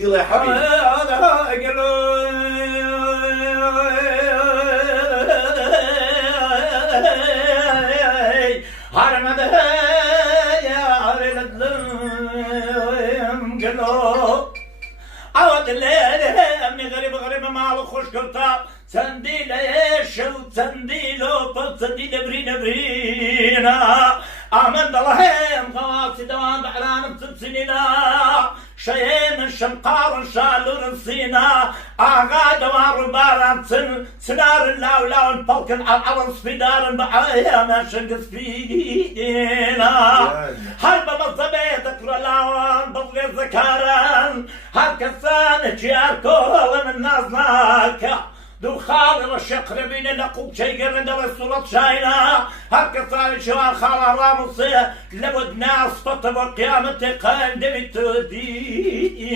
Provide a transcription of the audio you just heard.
قل يا حبيبي. عود الليل امني غريب غريب مال خوش كرتا سنديل ايش وسنديل وسنديل برينا برينا امن الله غواصي دوام بعلان بسنينا شيء من شمقار شالور نسينا اغا دوار باران سنار اللاولا والبلكن على صفيدار بعايا ما شنقص فينا هرب مصبيتك رلاوان بطغي ذكاران هالكسان جيار كل من نازناك دو خالي الشقر بين نقوب شي قرن رسولة شاينا هالكسان شوار خالا راموسي لابد ناس فطب وقيامة قاندمي تودي